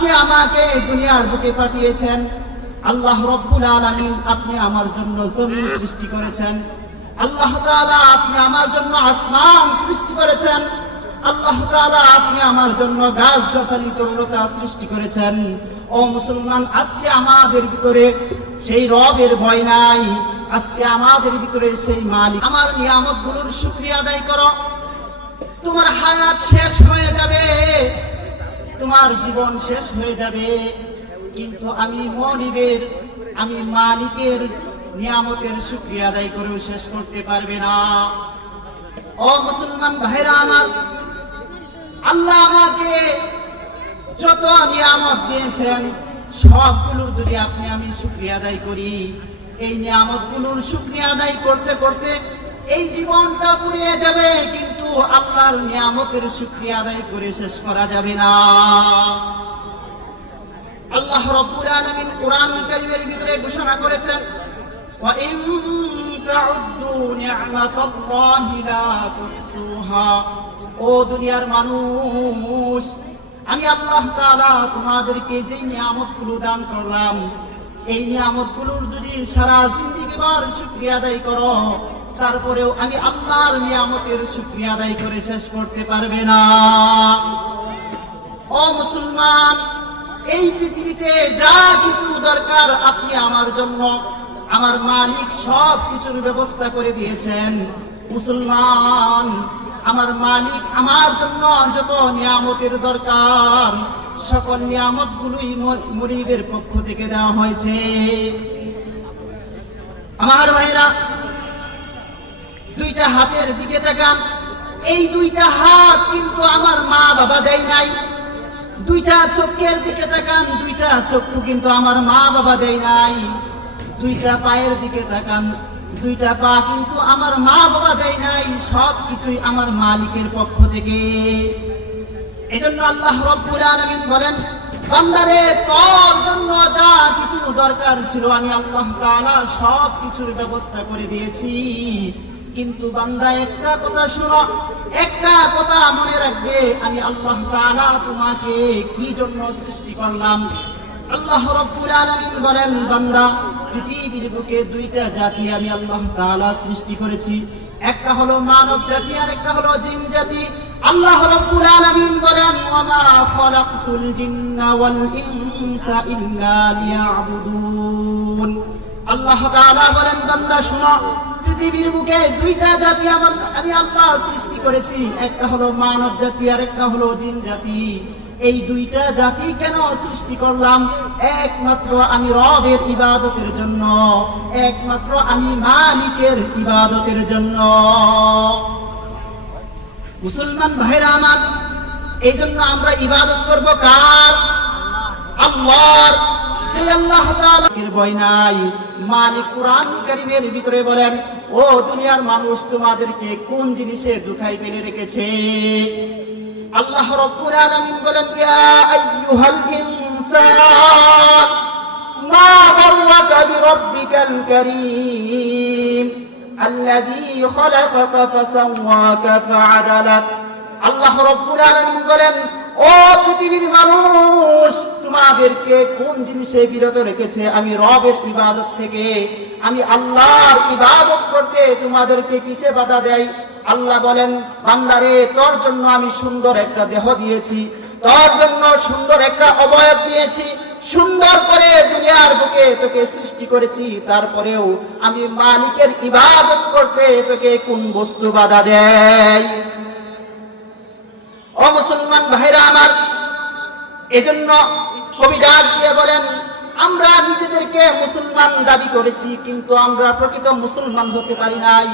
আপনি আমাকে দুনিয়ার বুকে পাঠিয়েছেন। আল্লাহ রব্বুল আলামিন আপনি আমার জন্য জমিন সৃষ্টি করেছেন। আল্লাহ তাআলা আপনি আমার জন্য আসমান সৃষ্টি করেছেন। আল্লাহ তাআলা আপনি আমার জন্য গাছ-গাছালি তরুলতা সৃষ্টি করেছেন। ও মুসলমান, আজকে আমাদের ভিতরে সেই রবের ভয় নাই। আজকে আমাদের ভিতরে সেই মালিক। আমার নিয়ামতগুলোর শুকরিয়া আদায় করো। তোমার হায়াত শেষ হয়ে যাবে, তোমার জীবন শেষ হয়ে যাবে, কিন্তু আমি মনিবের, আমি মালিকের নিয়ামতের শুকরিয়া আদায় করেও শেষ করতে পারবে না। ও মুসলমান ভাইরা আমার, আল্লাহ আমাকে যত নিয়ামত দিয়েছেন সবগুলোর যদি আমি শুকরিয়া আদায় করি, এই নিয়ামতগুলোর শুকরিয়া আদায় করতে করতে এই জীবনটা ফুরিয়ে যাবে, কিন্তু আল্লাহর নিয়ামতের শুকরিয়া আদায় করে শেষ করা যাবে না। আল্লাহ রাব্বুল আলামিন কোরআন কারীমের ভিতরে ঘোষণা করেছেন, ওয়া ইন তাউদ্দু নি'মাতাল্লাহি লা তুহসুহা। ও দুনিয়ার মানুষ, আমি আল্লাহ তাআলা তোমাদেরকে যে নিয়ামতগুলো দান করলাম, এই নিয়ামতগুলোর যদি সারা জিন্দেগি ভর শুকরিয়া আদায় করো, তারপরেও আমি আল্লাহর নিয়ামতের শুকরিয়া আদায় করে শেষ করতে পারবে না। ও মুসলমান, এই পৃথিবীতে যা কিছু দরকার আপনি আমার জন্য, আমার মালিক সব কিছুর ব্যবস্থা করে দিয়েছেন। মুসলমান, আমার মালিক আমার জন্য যত নিয়ামতের দরকার সকল নিয়ামতগুলোই মুরিবের পক্ষ থেকে দেওয়া হয়েছে। আমার ভাইরা, দুইটা হাতের দিকে তাকান। এই দুইটা হাত কিন্তু আমার মা বাবা দেয় নাই। দুইটা চোখের দিকে তাকান, দুইটা চক্ষু কিন্তু আমার মা বাবা দেয় নাই। দুইটা পায়ের দিকে তাকান, দুইটা পা কিন্তু আমার মা বাবা দেয় নাই। সব কিছুই আমার মালিকের পক্ষ থেকে। এজন্য আল্লাহ রাব্বুল আলামিন বলেন, বান্দারে তোর জন্য যা কিছু দরকার ছিল আমি আল্লাহ তাআলা সব কিছুর ব্যবস্থা করে দিয়েছি, কিন্তু বান্দা একটা কথা শোনো, একটা কথা মনে রাখবে, আমি আল্লাহ তাআলা তোমাকে কি জন্য সৃষ্টি করলাম। আল্লাহ রাব্বুল আলামিন বলেন, বান্দা পৃথিবীর বুকে দুইটা জাতি আমি আল্লাহ তাআলা সৃষ্টি করেছি, একটা হলো মানব জাতি আর একটা হলো জিন জাতি। আল্লাহ রাব্বুল আলামিন বলেন, ওয়া মা খালাকতুল জিন্না ওয়াল ইনসা ইল্লা লিয়াবুদুন। আল্লাহ তাআলা বলেন, বান্দা শোনো, পৃথিবীর বুকে দুইটা জাতি আমি আল্লাহ সৃষ্টি করেছি, একটা হলো মানব জাতি আর একটা হলো জিন জাতি। এই দুইটা জাতি কেন সৃষ্টি করলাম? একমাত্র আমি রবের ইবাদতের জন্য, একমাত্র আমি মালিকের ইবাদতের জন্য। মুসলমান ভাইরা আমার, এই জন্য আমরা ইবাদত করব কার? আল্লাহর। যে আল্লাহ তাআলার ভয় নাই। মালিক কোরআন কারীমের ভিতরে বলেন, ও দুনিয়ার মানুষ, তোমাদেরকে কোন জিনিসে দুটাই ফেলে রেখেছে? আল্লাহ রাব্বুল আলামিন বলেন, ইয়া আইয়ুহাল ইনসান মা গাররাকা বিরাব্বিকাল কারীম আল্লাযী খালাকাকা ফাসাওয়াকা ফাআদালাক। আল্লাহ রাব্বুল আলামিন বলেন, ও পৃথিবীর মানুষ, তোমাদেরকে কোন জিনিসে বিরত রেখেছে আমি রবের ইবাদত থেকে? আমি আল্লাহর ইবাদত করতে তোমাদেরকে কিসে বাধা দেয়? আল্লাহ বলেন, বান্দারে তোর জন্য আমি সুন্দর একটা দেহ দিয়েছি, তোর জন্য সুন্দর একটা অবয়ব দিয়েছি, সুন্দর করে দুনিয়ার বুকে তোকে সৃষ্টি করেছি, তারপরেও আমি মালিকের ইবাদত করতে তোকে কোন বস্তু বাধা দেয়? ও মুসলমান ভাইরা আমার, এজন্য কবি ডাক দিয়ে বলেন, আমরা নিজেদেরকে মুসলমান দাবি করেছি, কিন্তু আমরা প্রকৃত মুসলমান হতে পারি নাই।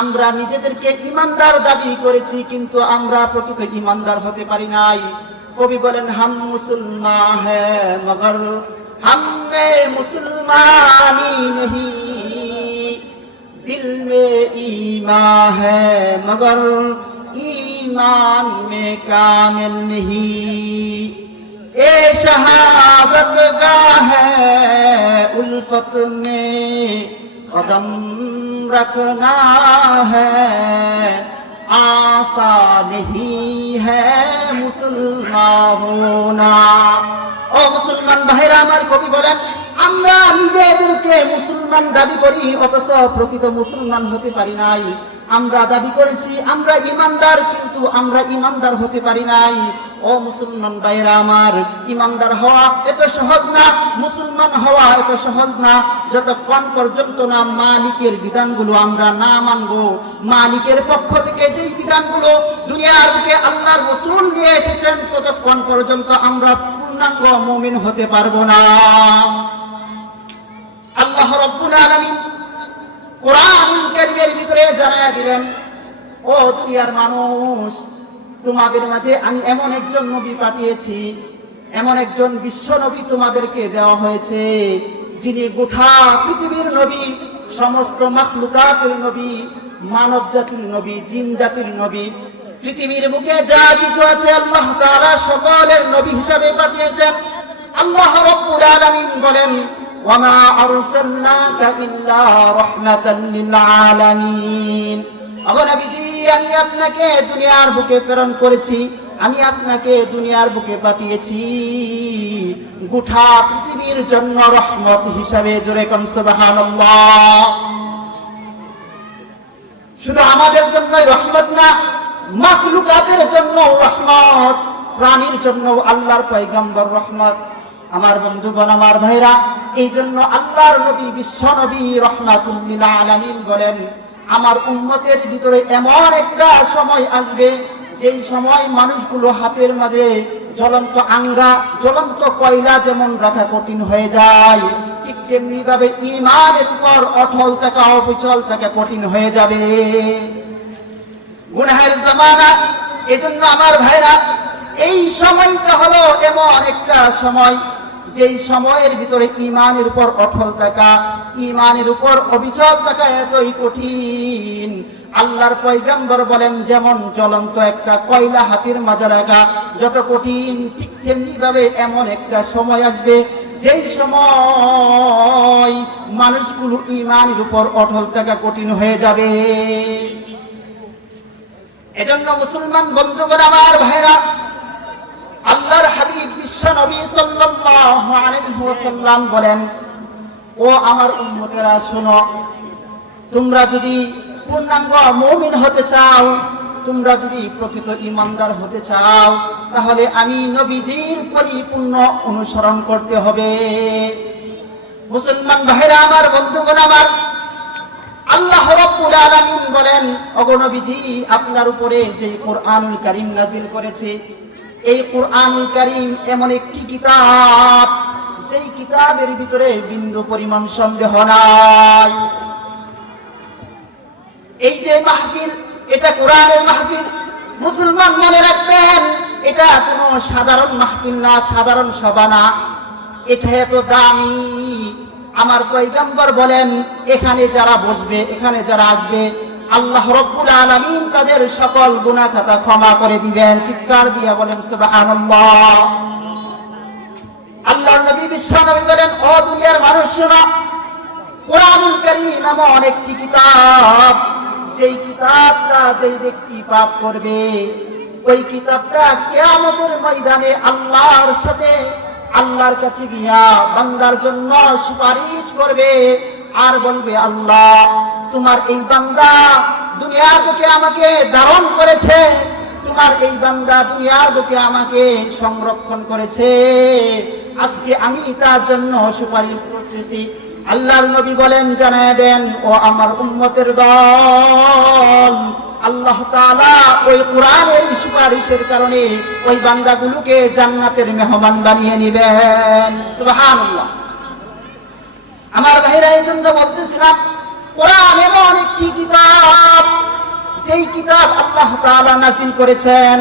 আমরা নিজেদেরকে ইমানদার দাবি করেছি, কিন্তু আমরা প্রকৃত ইমানদার হতে পারি নাই। কবি বলেন, হাম মুসলমান হ্যায় মগর হাম মে মুসলমানি নেহি, দিল মে ঈমান হ্যায় মগর ईमान में कामिल नहीं। ए शहादत गाह है उल्फत में कदम रखना है, आसान नहीं है मुसलमान होना। ভাইরা আমার, কবি বলেন, আমরা নিজেদেরকে মুসলমান দাবি করি, অথচ প্রকৃত মুসলমান হতে পারি নাই। আমরা দাবি করেছি আমরা ইমানদার, কিন্তু আমরা ইমানদার হতে পারি নাই। ও মুসলমান ভাইরা আমার, ইমানদার হওয়া এত সহজ না, মুসলমান হওয়া এত সহজ না, যতক্ষণ পর্যন্ত না মালিকের বিধানগুলো আমরা না মানব। মালিকের পক্ষ থেকে যেই বিধানগুলো দুনিয়ার বুকে আল্লাহর রাসূল নিয়ে এসেছেন, ততক্ষণ পর্যন্ত আমরা পূর্ণাঙ্গ মুমিন হতে পারবো না। আল্লাহ রাব্বুল আলামিন কোরআনুল কারীমের ভিতরে জানায়া দিলেন, ও দুনিয়ার মানুষ, তোমাদের মাঝে আমি এমন একজন নবী পাঠিয়েছি, এমন একজন বিশ্ব নবী তোমাদেরকে দেওয়া হয়েছে, যিনি গোটা পৃথিবীর নবী, সমস্ত মাখলুকাতের নবী, মানব জাতির নবী, জিন জাতির নবী। পৃথিবীর বুকে যা কিছু আছে আল্লাহ তাআলা সকলের নবী হিসাবে পাঠিয়েছেন। আল্লাহ রাব্বুল আলামিন বলেন, ওয়ামা আরসালনাকা ইল্লা রাহমাতাল লিল আলামিন। ওগো নবীজি, আমি আপনাকে দুনিয়ার বুকে প্রেরণ করেছি, আমি আপনাকে দুনিয়ার বুকে পাঠিয়েছি গোটা পৃথিবীর জন্য রহমত হিসাবে। জোরে কোন সুবহানাল্লাহ। শুধু আমাদের জন্যই রহমত না, মাখলুকাতের জন্য রহমত, প্রাণীর জন্য আল্লাহর পয়গম্বর রহমত। আমার বন্ধুগণ, আমার ভাইরা, এই জন্য আল্লাহর নবী, বিশ্ব নবী রহমাতুল লিল আলামিন বলেন, আমার উম্মতের ভিতরে এমন একটা সময় আসবে, যেই সময় মানুষগুলো হাতের মাঝে জ্বলন্ত আঙ্গা, জ্বলন্ত কয়লা যেমন রাখা কঠিন হয়ে যায়, ঠিক তেমনি ভাবে ঈমানের উপর অটল থাকা, অবিচল থাকা কঠিন হয়ে যাবে। গুনাহের জামানা। এজন্য আমার ভাইরা, এই সময়টা হলো এমন একটা সময়, যেই সময়ের ভিতরে ঈমানের উপর অটল থাকা, ঈমানের উপর অবিচল থাকা এতই কঠিন। আল্লাহর পয়গম্বর বলেন, যেমন জ্বলন্ত একটা কয়লা হাতের মাঝে রাখা যত কঠিন, ঠিক তেমনি ভাবে এমন একটা সময় আসবে, যেই সময় মানুষগুলো ঈমানের উপর অটল থাকা কঠিন হয়ে যাবে। এজন্য মুসলমান বন্ধুগণ, আমার ভাইরা, আল্লাহর হাবিব বিশ্ব নবী সাল্লাল্লাহু আলাইহি ওয়াসাল্লাম বলেন, ও আমার উম্মতেরা শোনো, তোমরা যদি পূর্ণাঙ্গ মুমিন হতে চাও, তোমরা যদি প্রকৃত ঈমানদার হতে চাও, তাহলে আমি নবীজির পরিপূর্ণ অনুসরণ করতে হবে। মুসলমান ভাইরা আমার, বন্ধুগণ আমার, আল্লাহ রাব্বুল আলামিন বলেন, ওগো নবীজি, আপনার উপরে যে কোরআনুল কারীম নাযিল করেছে, এই কোরআনুল কারীম এমন একটি কিতাব, যেই কিতাবের ভিতরে বিন্দু পরিমাণ সন্দেহ নাই। এই যে মাহফিল, এটা কোরআনের মাহফিল। মুসলমান মনে রাখবেন, এটা কোনো সাধারণ মাহফিল না, সাধারণ সভা না, এটা এত দামি। আমার পয়গম্বর বলেন, এখানে যারা বসবে, এখানে যারা আসবে, আল্লাহ রাব্বুল আলামিন তাদের সকল গুনাহ খাতা ক্ষমা করে দিবেন। চিৎকার দিয়ে বলেন সুবহানাল্লাহ। আল্লাহর নবী বিশ্ব নবী বলেন, ও দুনিয়ার মানুষ শোনো, কোরআনুল কারীম এমন একটি কিতাব, যেই কিতাবটা যেই ব্যক্তি পাঠ করবে, ওই কিতাবটা কিয়ামতের ময়দানে আল্লাহর সাথে, আল্লাহর কাছে গিয়া বান্দার জন্য সুপারিশ করবে, আর বলবে, আল্লাহ, তোমার এই বান্দা দুনিয়ার বুকে আমাকে ধারণ করেছে, তোমার এই বান্দা দুনিয়ার বুকে আমাকে সংরক্ষণ করেছে, আজকে আমি তার জন্য সুপারিশ করতেছি। আল্লাহর নবী বলেন, জানায় দেন, ও আমার উম্মতের দল, আল্লাহ তাআলা ওই কোরআনের সুপারিশের কারণে ওই বান্দাগুলোকে জান্নাতের মেহমান বানিয়ে নেবেন। সুবহানাল্লাহ। আমার ভাইরা, এই জন্য বলতেছিলাম, কোরআন এমন একটি কিতাব, যেই কিতাব আল্লাহ তাআলা নাযিল করেছেন।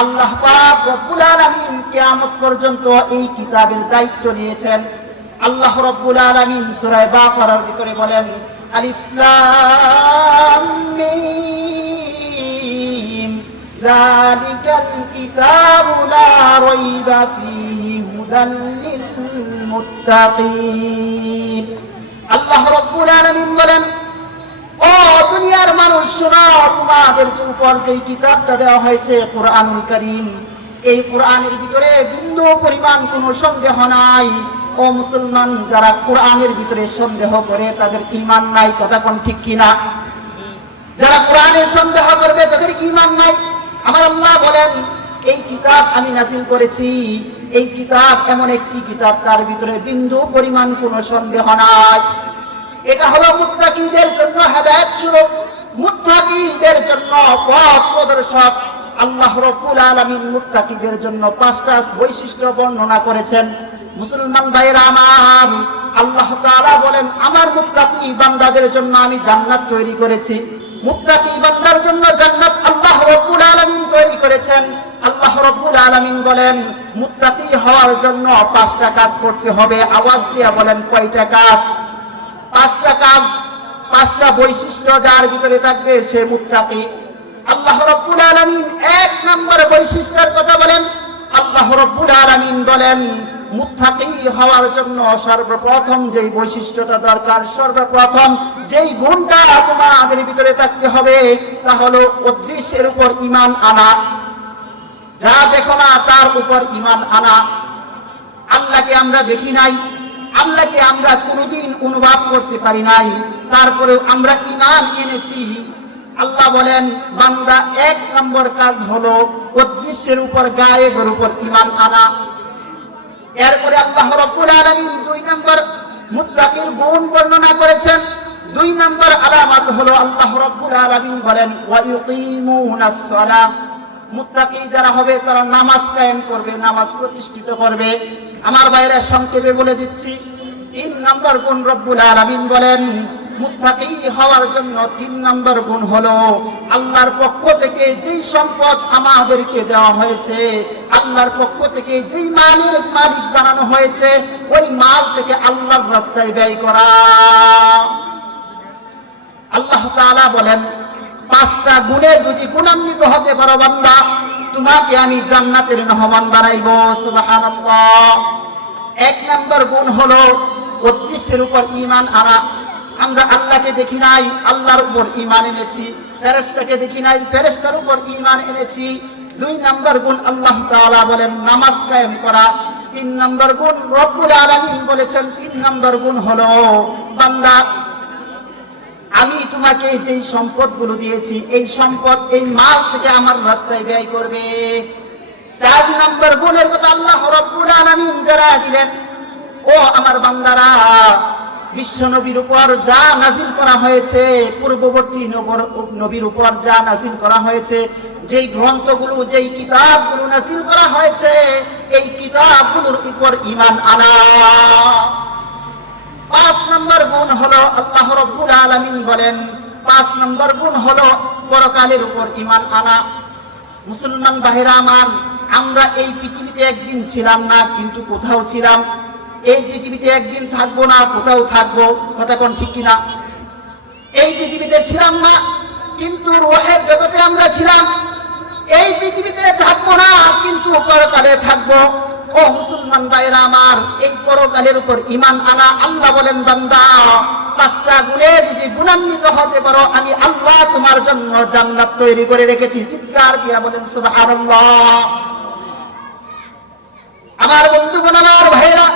আল্লাহ পাক রব্বুল আলামিন কিয়ামত পর্যন্ত এই কিতাবের দায়িত্ব নিয়েছেন। আল্লাহ রব্বুল আলামিন সূরা বাকারার ভিতরে বলেন, আলিফ লাম মিম যালিকাল কিতাবু লা রাইবা ফীহি হুদাল লিল মুত্তাকিন। আল্লাহ রাব্বুল আলামিন বলেন, ও দুনিয়ার মানুষ শোনো, তোমাদের উপর যে কিতাবটা দেওয়া হয়েছে কোরআনুল কারীম, এই কোরআনের ভিতরে বিন্দু পরিমাণ কোনো সন্দেহ নাই। ও মুসলমান, যারা কোরআনের ভিতরে সন্দেহ করে তাদের ঈমান নাই, কথা কোন ঠিক কিনা? যারা কোরআনের সন্দেহ করবে তাদের ঈমান নাই। আমার আল্লাহ বলেন, এই কিতাব আমি নাযিল করেছি, এই কিতাব এমন একটি কিতাব তার ভিতরে বিন্দু পরিমাণ কোনো সন্দেহ নাই। এটা হলো মুত্তাকিদের জন্য হেদায়েত স্বরূপ, মুত্তাকিদের জন্য পথ প্রদর্শক। আল্লাহ রাব্বুল আলামিন মুত্তাকিদের জন্য 5টা বৈশিষ্ট্য বর্ণনা করেছেন। মুসলমান ভাইরা আমার, আল্লাহ তাআলা বলেন, আমার মুত্তাকি বান্দাদের জন্য আমি জান্নাত তৈরি করেছি। মুত্তাকি বান্দার জন্য জান্নাত আল্লাহ রাব্বুল আলামিন তৈরি করেছেন। আল্লাহ রাব্বুল আলামিন বলেন, মুত্তাকি হওয়ার জন্য 5টা কাজ করতে হবে। আওয়াজ দিয়ে বলেন, কয়টা কাজ? 5টা কাজ, 5টা বৈশিষ্ট্য যার ভিতরে থাকবে সে মুত্তাকি। আল্লাহ রাব্বুল আলামিন 1 নম্বর বৈশিষ্ট্যের কথা বলেন। আল্লাহ রাব্বুল আলামিন বলেন, মুত্তাকি হওয়ার জন্য সর্বপ্রথম যেই বৈশিষ্ট্যটা দরকার, সর্বপ্রথম যেই গুণটা তোমাদের ভিতরে থাকতে হবে তা হলো অদৃশ্যের উপর ঈমান আনা। যা দেখো না তার উপর ঈমান আনা। আল্লাহকে আমরা দেখি নাই, আল্লাহকে আমরা কোনোদিন অনুভব করতে পারি নাই, তারপরেও আমরা ঈমান এনেছি। আল্লাহ বলেন, বান্দা 1 নম্বর কাজ হলো অদৃশ্যের উপর, গায়েবের উপর ঈমান আনা। এরপরে আল্লাহ রাব্বুল আলামিন 2 নম্বর মুত্তাকির গুণ বর্ণনা করেছেন। 2 নম্বর আলামত হলো আল্লাহ রাব্বুল আলামিন বলেন, ওয়া ইউকিমুনাস সালাহ। মুত্তাকি যারা হবে তারা নামাজ কায়েম করবে, নামাজ প্রতিষ্ঠিত করবে। আমার ভাইরা সংক্ষেপে বলে দিচ্ছি, 3 নম্বর গুণ রব্বুল আলামিন বলেন, মুত্তাকি হওয়ার জন্য 3 নম্বর গুণ হলো আল্লাহর পক্ষ থেকে যেই সম্পদ আমাদেরকে দেওয়া হয়েছে, আল্লাহর পক্ষ থেকে যেই মালের মালিক বানানো হয়েছে, ওই মাল থেকে আল্লাহর রাস্তায় ব্যয় করা। আল্লাহ তাআলা বলেন, 5টা গুণে যদি গুণান্বিত হতে পারো বান্দা, তোমাকে আমি জান্নাতের মেহমান বানাইব। সুবহানাল্লাহ। 1 নম্বর গুণ হলো অদৃশ্যের উপর ঈমান আনা। আমরা আল্লাহকে দেখি নাই, আল্লাহর উপর ঈমান এনেছি। ফেরেশতাকে দেখি নাই, ফেরেশতার উপর ঈমান এনেছি। 2 নম্বর গুণ আল্লাহ তাআলা বলেন নামাজ কায়েম করা। 3 নম্বর গুণ রব্বুল আলামিন বলেছেন, 3 নম্বর গুণ হলো বান্দা, আমি তোমাকে যেই সম্পদগুলো দিয়েছি, এই সম্পদ, এই মাল থেকে আমার রাস্তায় ব্যয় করবে। 4 নম্বর গুণের কথা আল্লাহ রাব্বুল আলামিন যারা দিলেন, ও আমার বান্দারা, বিশ্ব নবীর উপর যা নাজিল করা হয়েছে, পূর্ববর্তী নবীর উপর যা নাজিল করা হয়েছে, যেই গ্রন্থগুলো, যেই কিতাবগুলো নাজিল করা হয়েছে, এই কিতাবগুলোর উপর ঈমান আনা। 5 নম্বর গুণ হলো আল্লাহ রাব্বুল আলামিন বলেন, 5 নম্বর গুণ হলো পরকালের উপর ঈমান আনা। মুসলমান ভাইরা আমার, আমরা এই পৃথিবীতে একদিন ছিলাম না, কিন্তু কোথাও ছিলাম। এই পৃথিবীতে একদিন থাকবো না, কোথাও থাকবো, কথা কোন ঠিক কিনা? এই পৃথিবীতে ছিলাম না, কিন্তু রূহের জগতে আমরা ছিলাম। এই পৃথিবীতে থাকবো না, কিন্তু পরকালে থাকবো। ও মুসলমান ভাইরা আমার, এই পরকালের উপর ঈমান আনা। আল্লাহ বলেন, বান্দা, 5টা গুণে যদি গুণান্বিত হতে পারো, আমি আল্লাহ তোমার জন্য জান্নাত তৈরি করে রেখেছি। চিৎকার দিয়া বলেন সুবহানাল্লাহ। আমার বন্ধুগণ, আমার ভাইরা,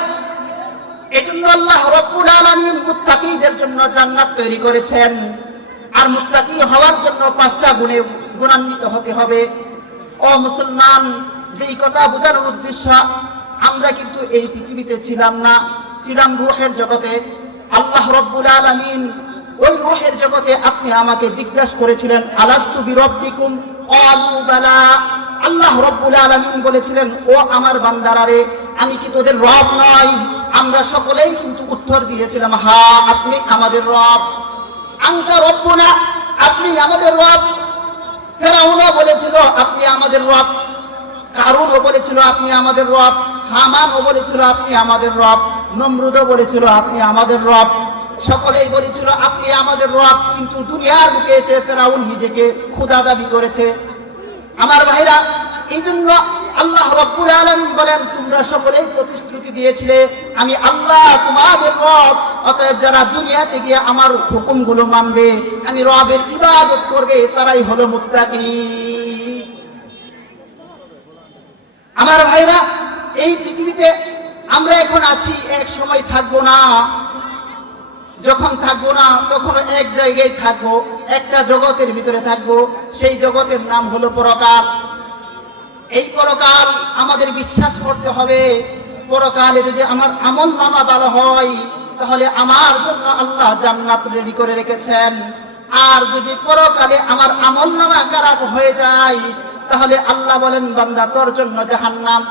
এজন্য আল্লাহ রাব্বুল আলামিন মুত্তাকিদের জন্য জান্নাত তৈরি করেছেন। আর মুত্তাকি হওয়ার জন্য 5টা গুণে গুণান্বিত হতে হবে। ও মুসলমান, যেই কথা বোঝানোর উদ্দেশ্য, আমরা কিন্তু এই পৃথিবীতে ছিলাম না, ছিলাম রূহের জগতে। আল্লাহ রাব্বুল আলামিন ওই রূহের জগতে আপনি আমাকে জিজ্ঞাসা করেছিলেন, আলাস্তু বিরব্বিকুম? ক্বালু বালা। আল্লাহ রাব্বুল আলামিন বলেছিলেন, ও আমার বান্দারা রে, আমি কি তোদের রব নই? আমরা সকলেই কিন্তু উত্তর দিয়েছিলাম, হ্যাঁ, আপনি আমাদের রব। আনতা রব্বুনা, আপনি আমাদের রব। ফেরাউনও বলেছিল, আপনি আমাদের রব। কারুনও বলেছিল, আপনি আমাদের রব। হামানও বলেছিল, আপনি আমাদের রব। নমরুদও বলেছিল, আপনি আমাদের রব। সকলেই বলেছিল, আপনি আমাদের রব। কিন্তু দুনিয়ার বুকে এসে ফেরাউন নিজেকে খোদা দাবি করেছে। আমার ভাইরা, এই জন্য আল্লাহ রাব্বুল আলামিন বলেন, তোমরা সকলেই প্রতিশ্রুতি দিয়েছিলে, আমি আল্লাহ তোমাদের রব। অতএব যারা দুনিয়াতে গিয়ে আমার হুকুমগুলো মানবে, আমি রবের ইবাদত করবে, তারাই হলো মুত্তাকি। আমার ভাইরা, এই পৃথিবীতে আমরা এখন আছি, এক সময় থাকবো না। যখন থাকবো না তখন এক জায়গায় থাকবো, একটা জগতের ভিতরে থাকবো। সেই জগতের নাম হলো পরকাল। এই পরকাল আমাদের বিশ্বাস করতে হবে। পরকালে যদি আমার আমল নামা ভালো হয় তাহলে আমার জন্য আল্লাহ জান্নাত রেডি করে রেখেছেন। আর যদি পরকালে আমার আমল নামা খারাপ হয়ে যায় তাহলে আল্লাহ বলেন, বান্দা তোর জন্য জাহান্নাম।